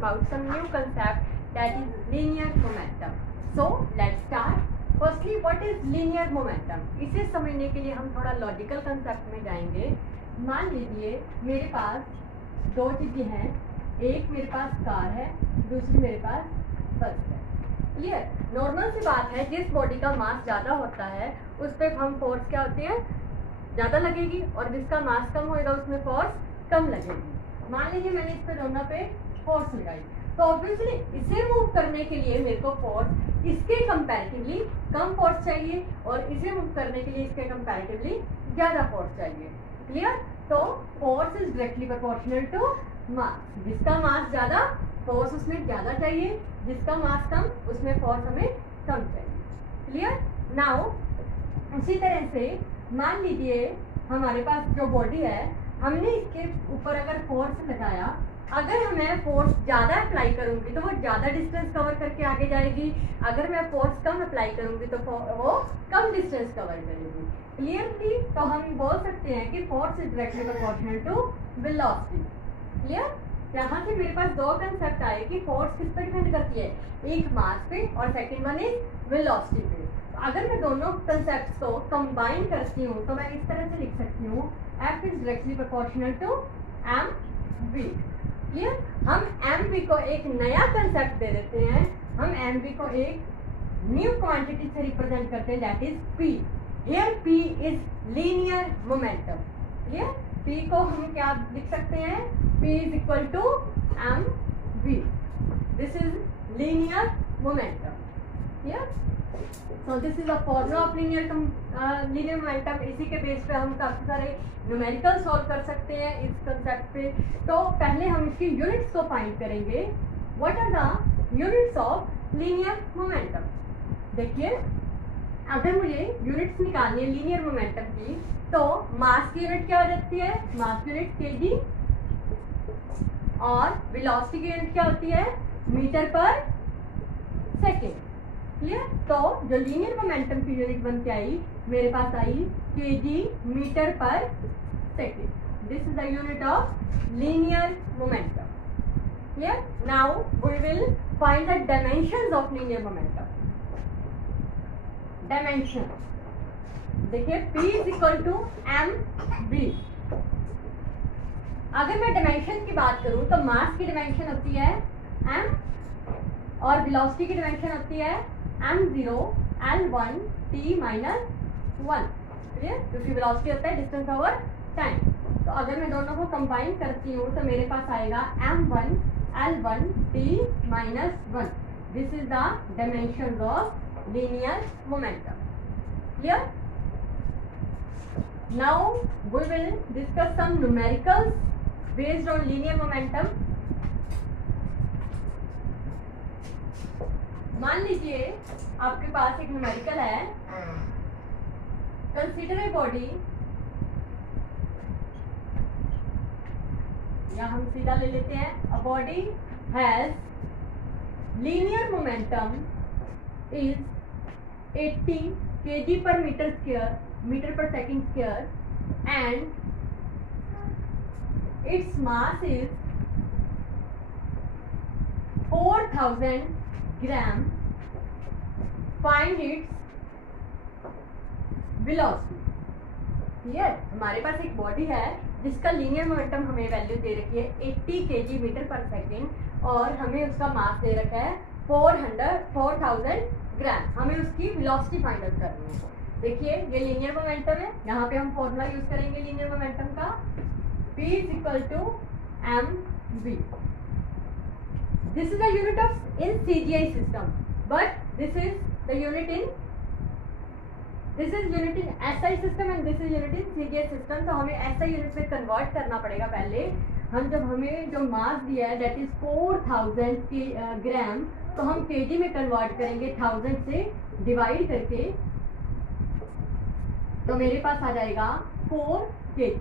about some new concept that is linear momentum. So let's start. Firstly, what is linear momentum? इसे समझने के लिए हम थोड़ा लॉजिकल कंसेप्ट में जाएंगे. मान लीजिए मेरे पास दो चीज़ें हैं, एक मेरे पास कार है, दूसरी मेरे पास बस है. क्लियर? नॉर्मल सी बात है, जिस बॉडी का मास ज़्यादा होता है उस पर हम फोर्स क्या होती है, ज़्यादा लगेगी, और जिसका मास कम होएगा उसमें फोर्स कम लगेगी. मान लीजिए मैंने इस पे दोनों पे फोर्स लगाई, तो ऑब्वियसली इसे मूव करने के लिए मेरे को फोर्स इसके कंपैरेटिवली कम फोर्स चाहिए और इसे मूव करने के लिए इसके कंपैरेटिवली ज़्यादा फोर्स चाहिए. क्लियर? तो force is directly proportional to mass. जिसका मास ज़्यादा फोर्स उसमें ज़्यादा चाहिए, जिसका मास कम उसमें फोर्स हमें कम चाहिए. क्लियर? नाउ उसी तरह से मान लीजिए हमारे पास जो बॉडी है, हमने इसके ऊपर अगर फोर्स लगाया, अगर मैं फोर्स ज़्यादा अप्लाई करूंगी तो वो ज़्यादा डिस्टेंस कवर करके आगे जाएगी, अगर मैं फोर्स कम अप्लाई करूंगी तो वो कम डिस्टेंस कवर करेगी. क्लियरली? तो हम बोल सकते हैं कि force is directly proportional to velocity. Clear? यहाँ से मेरे पास दो कंसेप्ट आए कि फोर्स किस पर डिपेंड करती है, एक मास पे और सेकंड वन इज वेलोसिटी पे. अगर मैं दोनों कंसेप्ट्स को कंबाइन करती हूँ तो मैं इस तरह से लिख सकती हूँ, F is directly proportional to mv. Clear? हम mv को एक नया कंसेप्ट दे देते हैं, हम mv को एक न्यू क्वांटिटी से रिप्रेजेंट करते हैं, that is p. Here p is linear momentum. Clear? p को हम क्या लिख सकते हैं, p is equal to mv. This is linear momentum. Clear? So this is a formula of linear momentum. इसी के बेस पे हम काफ़ी सारे न्यूमेरिकल सॉल्व कर सकते हैं इस कंसेप्ट पे. तो पहले हम इसकी यूनिट्स को फाइंड करेंगे. What are the units of linear momentum? देखिए, अगर मुझे यूनिट्स निकालनी है लीनियर मोमेंटम की, तो मास की यूनिट क्या हो जाती है, मास की यूनिट केजी, और वेलोसिटी की यूनिट क्या होती है, मीटर पर सेकेंड. क्लियर? तो जो लीनियर मोमेंटम की यूनिट बन के आई, मेरे पास आई kg metre per second. This is the unit of linear momentum. Clear? Now we will find the dimensions of linear momentum. Dimension देखिए, P is equal to mv. अगर मैं डायमेंशन की बात करूं तो मास की डायमेंशन होती है m, और वेलोसिटी की डायमेंशन होती है m0 l1 t minus 1. Clear? क्योंकि वेलोसिटी होता है डिस्टेंस ओवर टाइम. तो अगर मैं दोनों को कंबाइन करती हूँ तो मेरे पास आएगा m1 l1 t minus 1. This is the dimension of linear momentum. Clear? Now we will discuss some numericals based on linear momentum. मान लीजिए आपके पास एक न्यूमेरिकल है, कंसीडर ए बॉडी, या हम सीधा ले लेते हैं, a body has linear momentum is 80 kg per meter square, metre per second square, and its mass is 4000 gram. Find its velocity. Clear? हमारे पास एक बॉडी है जिसका लीनियर मोमेंटम हमें वैल्यू दे रखी है 80 kg मीटर पर सेकेंड, और हमें उसका मास दे रखा है 4000 ग्राम. हमें उसकी वेलोसिटी फाइंड आउट करनी है. देखिए, ये लीनियर मोमेंटम है, यहाँ पे हम फॉर्मूला यूज करेंगे लीनियर मोमेंटम का, P is equal to mv. This is the unit of in CGI system, but this is the unit in SI system and this is unit in CGI system. तो हमें SI unit में convert करना पड़ेगा. पहले हम जब हमें जो मास दिया है दैट इज 4000 ग्राम, तो हम केजी में कन्वर्ट करेंगे 1000 से डिवाइड करके, तो मेरे पास आ जाएगा 4 kg.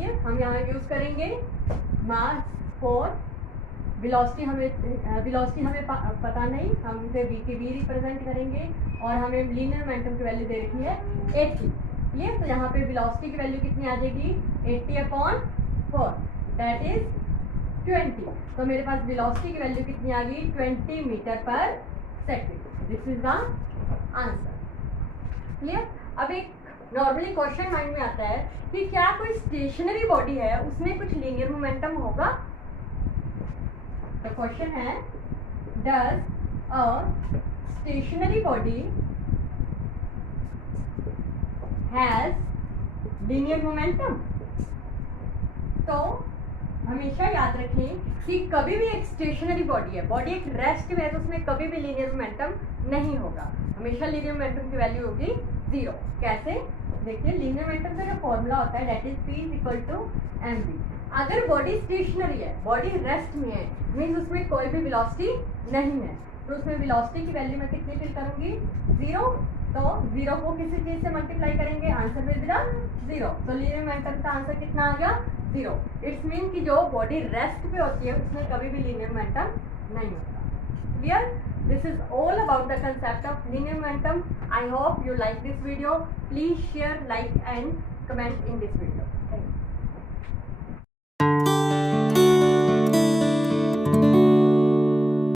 ये हम यहाँ यूज करेंगे मास 4. वेलोसिटी हमें पता नहीं, हम इसे v के v रिप्रेजेंट करेंगे, और हमें लीनियर मोमेंटम की वैल्यू दे रखी है 80. ये तो यहाँ पे वेलोसिटी की वैल्यू कितनी आ जाएगी, 80/4, दैट इज 20, तो मेरे पास वेलोसिटी की वैल्यू कितनी आ गई 20 metre per second. This is the answer. Clear. अब एक नॉर्मली क्वेश्चन माइंड में आता है कि क्या कोई स्टेशनरी बॉडी है उसमें कुछ लीनियर मोमेंटम होगा। तो क्वेश्चन है does a stationary body has linear momentum. तो हमेशा याद रखें कि कभी भी एक स्टेशनरी बॉडी है, बॉडी एक रेस्ट में है, तो उसमें कभी भी लीनियर मोमेंटम नहीं होगा। हमेशा लीनियर मोमेंटम की वैल्यू होगी 0। कैसे? देखिए लीनियर मोमेंटम का जो फॉर्मूला होता है that is P is equal to mv। अगर बॉडी स्टेशनरी है, बॉडी रेस्ट में है, मीन्स उसमें कोई भी वेलोसिटी नहीं है, तो उसमें वेलोसिटी की वैल्यू मैं कितनी फिल करूंगी 0। तो 0 को किसी चीज से मल्टीप्लाई करेंगे, आंसर विल बी द 0। तो लीनियर मोमेंटम का आंसर कितना आ गया 0। इट्स मीन कि जो बॉडी रेस्ट पे होती है उसमें कभी भी लीनियर मोमेंटम नहीं होता। Clear. This is all about the concept of linear momentum. I hope you like this video. Please share, like and comment in this video.